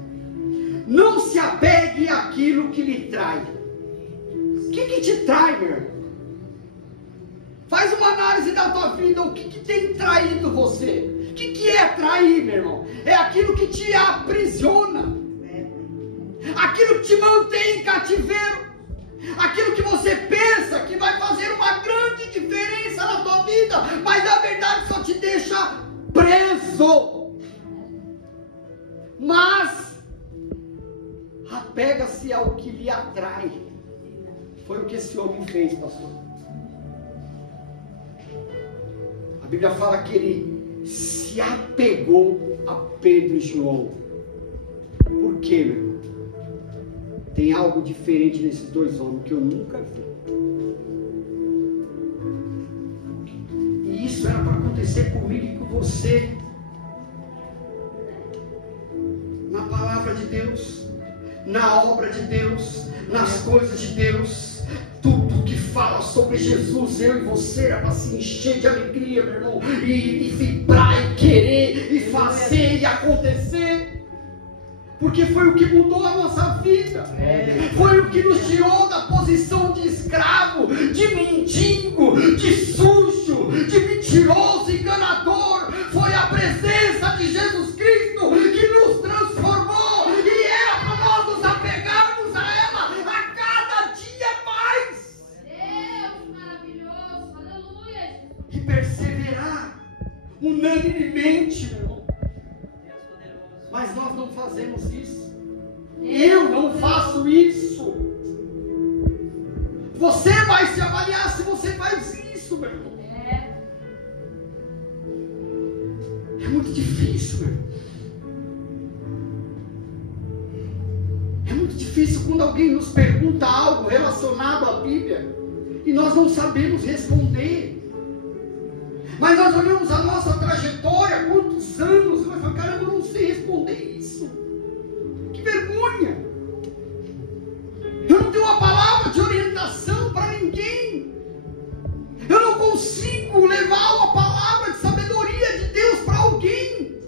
não se apegue àquilo que lhe trai. O que te trai, meu irmão? Faz uma análise da tua vida, o que tem traído você? O que é trair, meu irmão? É aquilo que te aprisiona, aquilo que te mantém em cativeiro, aquilo que você pensa que vai fazer uma grande diferença na tua vida, mas na verdade só te deixa preso. Mas apega-se ao que lhe atrai. Foi o que esse homem fez, pastor. A Bíblia fala que ele se apegou a Pedro e João. Por quê, meu irmão? Tem algo diferente nesses dois homens que eu nunca vi. E isso era para acontecer comigo e com você. Na palavra de Deus, na obra de Deus, nas coisas de Deus. Tudo que fala sobre Jesus, eu e você, era para se encher de alegria, meu irmão, e vibrar, e querer, e fazer, e acontecer, porque foi o que mudou a nossa vida, foi o que nos tirou da posição de escravo, de mendigo, de sujo, de mentiroso, enganador. Foi a presença de Jesus Cristo que nos transformou, e era para nós nos apegarmos a ela a cada dia mais. Deus maravilhoso, aleluia. E perseverar unanimemente, meu irmão. Mas nós não fazemos isso. Eu não faço isso. Você vai se avaliar se você faz isso, meu irmão. É muito difícil, meu irmão. É muito difícil quando alguém nos pergunta algo relacionado à Bíblia e nós não sabemos responder. Mas nós olhamos a nossa trajetória, quantos anos, nós falamos, caramba, eu não sei responder isso. Que vergonha! Eu não tenho uma palavra de orientação para ninguém. Eu não consigo levar uma palavra de sabedoria de Deus para alguém.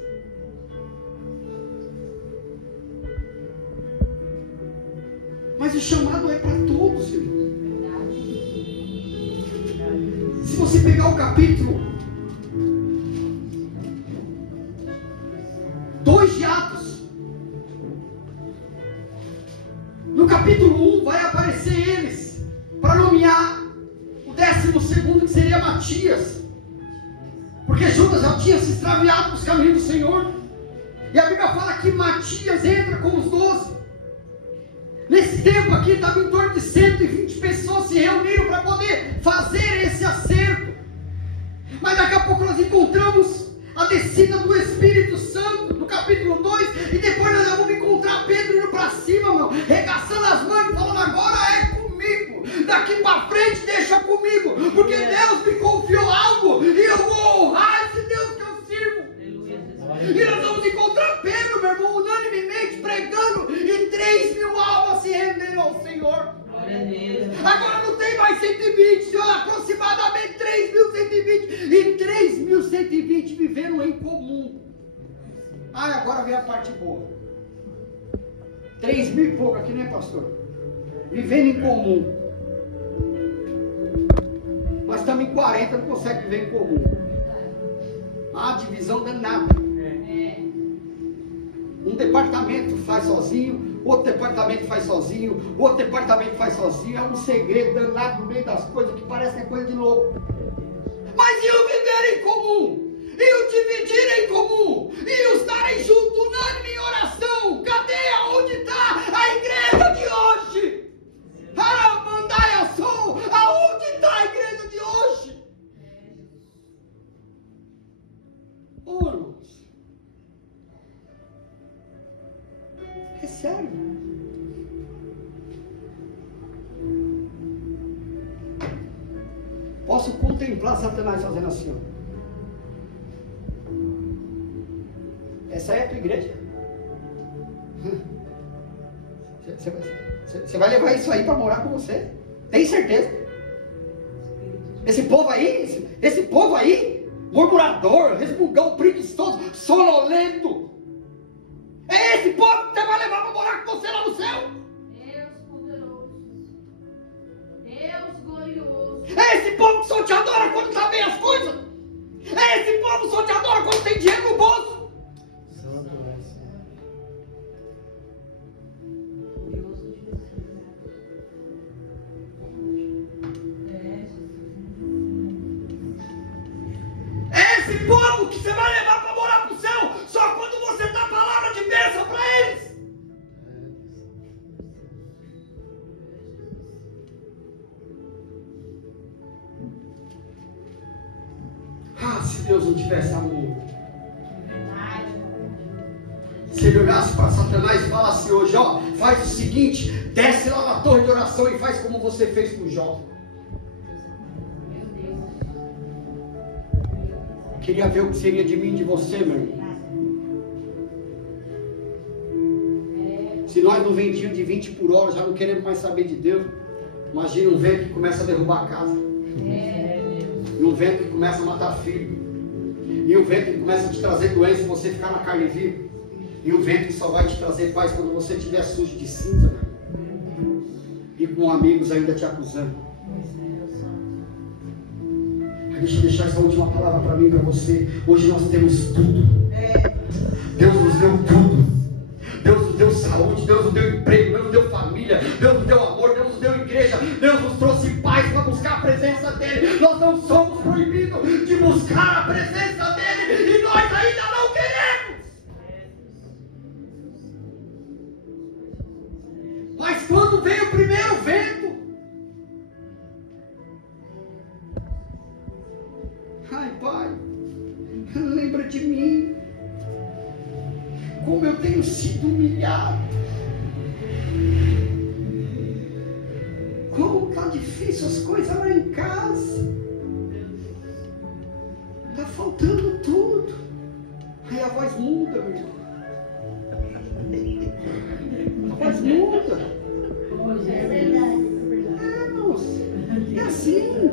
Mas o chamado é para todos, irmão. Se você pegar o capítulo 2 de Atos, no capítulo 1 vai aparecer eles para nomear o 12º, que seria Matias, porque Judas já tinha se extraviado dos caminhos do Senhor, e a Bíblia fala que Matias entra com os 12. Nesse tempo aqui estava em torno de 120 pessoas se reuniram para poder fazer esse acerto. Mas daqui a pouco nós encontramos a descida do Espírito Santo, no capítulo 2, e depois nós vamos encontrar Pedro indo para cima, meu, regaçando as mãos e falando, agora é comigo, daqui para frente deixa comigo, porque Deus me confiou algo, e eu vou honrar esse Deus que eu sirvo. E nós vamos encontrar meu irmão, unanimemente pregando, e 3.000 almas se renderam ao Senhor. Glória a Deus. Agora não tem mais 120, Senhor, aproximadamente 3.120, e 3.120 viveram em comum. Ah, agora vem a parte boa. 3.000 e pouco aqui, né, pastor? Vivendo em comum. Nós estamos em 40, não consegue viver em comum. Ah, divisão danada. Um departamento faz sozinho, outro departamento faz sozinho, outro departamento faz sozinho. É um segredo danado no meio das coisas que parece que é coisa de louco. Mas e o viver em comum? E o dividir em comum? E o estarem juntos, unânime em oração? Cadê? Aonde está a igreja de hoje? Aramandaia Sol, aonde está a igreja de hoje? Oh, irmãos, é sério. Posso contemplar Satanás fazendo assim, ó. Essa é a tua igreja? Você vai levar isso aí para morar com você? Tem certeza? Esse povo aí, murmurador, resmungão, preguiçoso, sonolento. É esse povo que você vai levar para morar com você lá no céu? Deus poderoso. Deus glorioso. É esse povo que só te adora quando está bem as coisas? É esse povo que só te adora quando tem dinheiro no bolso? Esse povo que você vai levar para morar pro céu só quando você dá palavra de bênção para eles. Ah, se Deus não tivesse amor. Se ele olhasse para Satanás e falasse hoje, ó, faz o seguinte, desce lá na torre de oração e faz como você fez com Jó. Queria ver o que seria de mim e de você, meu irmão. Se nós não vendíamos de 20 por hora, já não queremos mais saber de Deus. Imagina um vento que começa a derrubar a casa. E um vento que começa a matar filho. E um vento que começa a te trazer doença e você ficar na carne viva. E um vento que só vai te trazer paz quando você estiver sujo de cinza, meu. E com amigos ainda te acusando. Deixa eu deixar essa última palavra para mim e para você. Hoje nós temos tudo. Deus nos deu tudo. Deus nos deu saúde, Deus nos deu emprego, Deus nos deu família, Deus nos deu amor, Deus nos deu igreja, Deus nos trouxe paz para buscar a presença dEle. Nós não somos proibidos de buscar a presença dEle e nós ainda não queremos. Mas quando vem o primeiro vento, ai, Pai, lembra de mim, como eu tenho sido humilhado, como está difícil as coisas lá em casa, está faltando tudo. Aí a voz muda, meu irmão, a voz muda. É verdade. É, moça, é assim.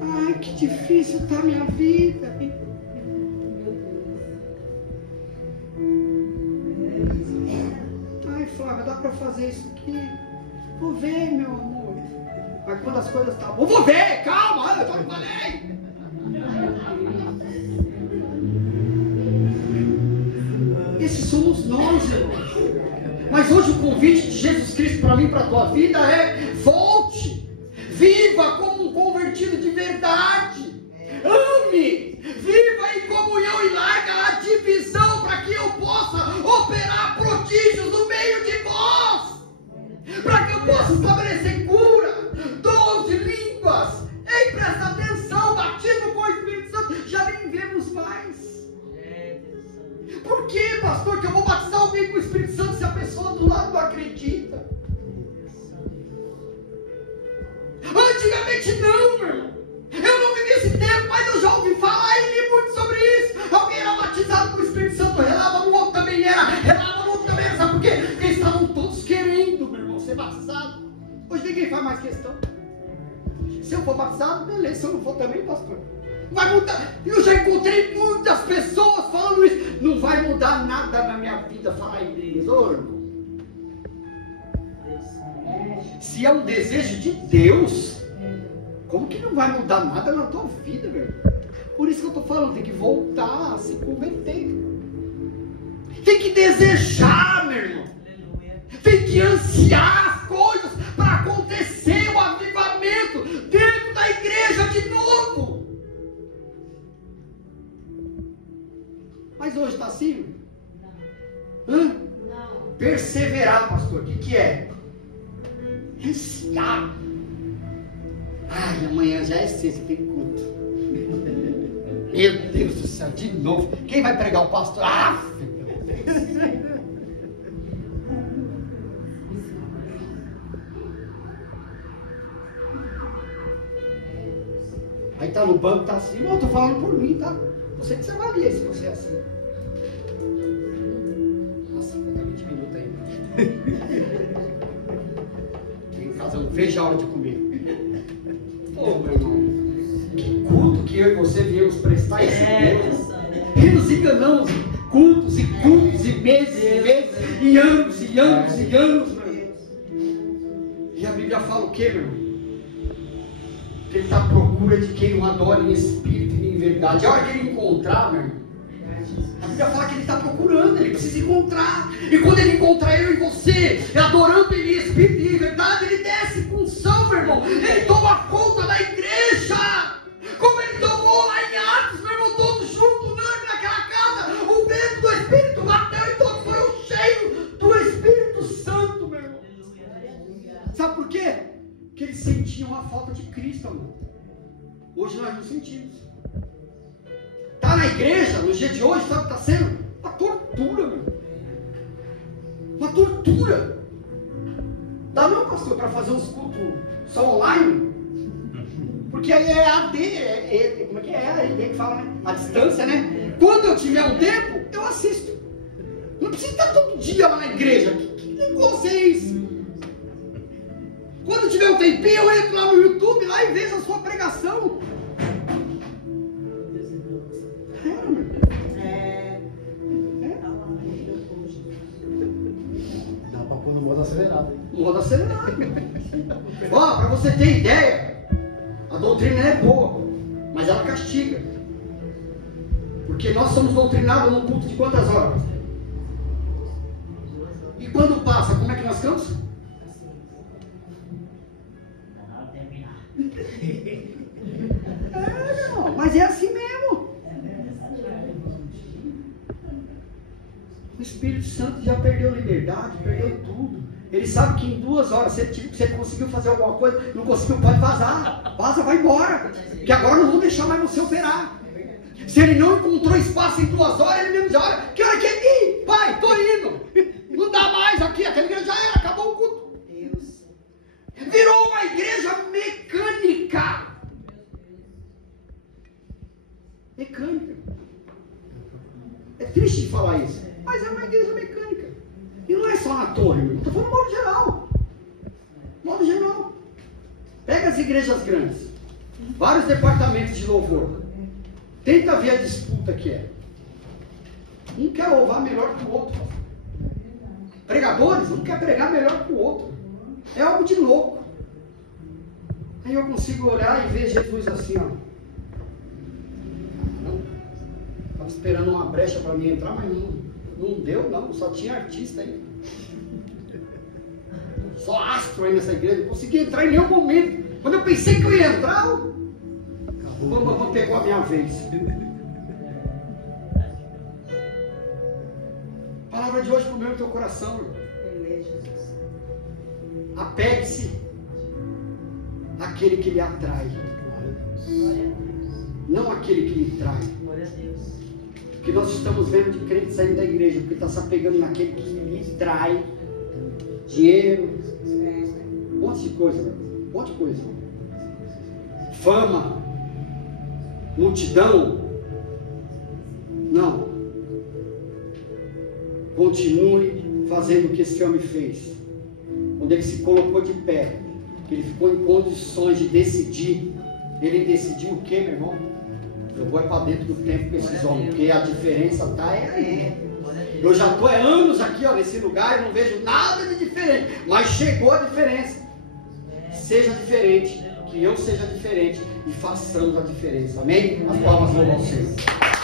Ai, que difícil está a minha vida. Ai, Flávia, dá para fazer isso aqui? Vou ver, meu amor. Mas quando as coisas estão boas, vou ver, calma, eu já falei. Esses somos nós, irmãos. Mas hoje o convite de Jesus Cristo para mim, para a tua vida é: volte, viva como um convertido de verdade, ame, viva em comunhão e larga a divisão para que eu possa operar prodígios no meio de vós, para que eu possa estabelecer cura, dons de línguas. Ei, presta atenção, batismo com o Espírito Santo, já nem vemos mais. Por que, pastor, que eu vou batizar alguém com o Espírito Santo se a pessoa do lado não acredita? Antigamente não, meu irmão. Eu não vivi esse tempo, mas eu já ouvi falar e li muito sobre isso. Alguém mais questão. Se eu for batizado, beleza. Se eu não for também, pastor. Vai mudar. Eu já encontrei muitas pessoas falando isso. Não vai mudar nada na minha vida falar a igreja. Ô, irmão. Se é um desejo de Deus, como que não vai mudar nada na tua vida, meu irmão? Por isso que eu estou falando, tem que voltar a se converter. Tem que desejar, meu irmão. Tem que ansiar as coisas para acontecer o avivamento dentro da igreja de novo. Mas hoje está assim? Hã? Perseverar, pastor. O que é? Ansiar. Ai, amanhã já é sexta, tem culto. Meu Deus do céu, de novo. Quem vai pregar o pastor? Ah! Aí tá no banco, tá assim. Não, eu tô falando por mim, tá? Você que se avalia se você é assim. Nossa, vou dar 20 minutos aí. Aqui em casa eu não vejo a hora de comer. Pô, meu irmão. Que culto que eu e você viemos prestar esse Deus. E nos enganamos. Cultos e cultos e meses e meses. E anos e anos e anos, meu irmão. E a Bíblia fala o quê, meu irmão? Que ele está à procura de quem o adora em espírito e em verdade. A hora que ele encontrar, meu irmão, a Bíblia fala que ele está procurando, ele precisa encontrar. E quando ele encontrar eu e você, adorando ele em espírito e em verdade, ele desce com unção, meu irmão. Ele toma conta da igreja, como ele tomou lá em Atos, meu irmão, todos juntos, unânimes naquela casa. O vento do Espírito bateu e todos foram cheios do Espírito Santo, meu irmão. Sabe por quê? Que eles sentiam a falta de Cristo, amor. Hoje nós não sentimos. Está na igreja, no dia de hoje, sabe o que está sendo? Uma tortura, meu. Uma tortura. Dá não, pastor, para fazer uns cultos só online? Porque aí é AD, como é que é? É AD que fala, né? A distância, né? Quando eu tiver um tempo, eu assisto. Não precisa estar todo dia lá na igreja. Que negócio é isso? Quando tiver um tempinho, eu entro lá no YouTube lá e vejo a sua pregação. Dá pra pôr no modo acelerado. Modo acelerado. Ó, pra você ter ideia, a doutrina é boa, mas ela castiga. Porque nós somos doutrinados num culto de quantas horas? E quando passa, como é que nós ficamos? Não, mas é assim mesmo. O Espírito Santo já perdeu liberdade, perdeu tudo. Ele sabe que em 2 horas, se ele conseguiu fazer alguma coisa, não conseguiu, pode vazar. Vaza, vai embora. Que agora não vão deixar mais você operar. Se ele não encontrou espaço em 2 horas, ele mesmo já olha. Que hora que é? Ih, pai, tô indo. Não dá mais aqui, aquela igreja já era, acabou o culto. Virou uma igreja mecânica. Mecânica. É triste de falar isso, mas é uma igreja mecânica. E não é só na torre, estou falando modo geral. Modo geral. Pega as igrejas grandes, vários departamentos de louvor. Tenta ver a disputa que é. Um quer louvar melhor que o outro. Pregadores, um quer pregar melhor que o outro. É algo de louco. Aí eu consigo olhar e ver Jesus assim, ó. Estava esperando uma brecha para mim entrar, mas não deu, não. Só tinha artista aí. Só astro aí nessa igreja. Não consegui entrar em nenhum momento. Quando eu pensei que eu ia entrar, o Bambam pegou a minha vez. Palavra de hoje para o meu e teu coração, irmão. Apegue-se àquele que lhe atrai, não aquele que lhe trai. Porque nós estamos vendo de crente saindo da igreja porque está se apegando naquele que lhe trai. Dinheiro, um monte de coisa, um monte de coisa. Fama, multidão. Não. Continue fazendo o que esse homem fez. Quando ele se colocou de pé, que ele ficou em condições de decidir. Ele decidiu o que, meu irmão? Eu vou para dentro do tempo com esses homens, porque a diferença está aí. Eu já estou há anos aqui, ó, nesse lugar e não vejo nada de diferente, mas chegou a diferença. Seja diferente, que eu seja diferente e façamos a diferença. Amém? As palmas vão ao Senhor.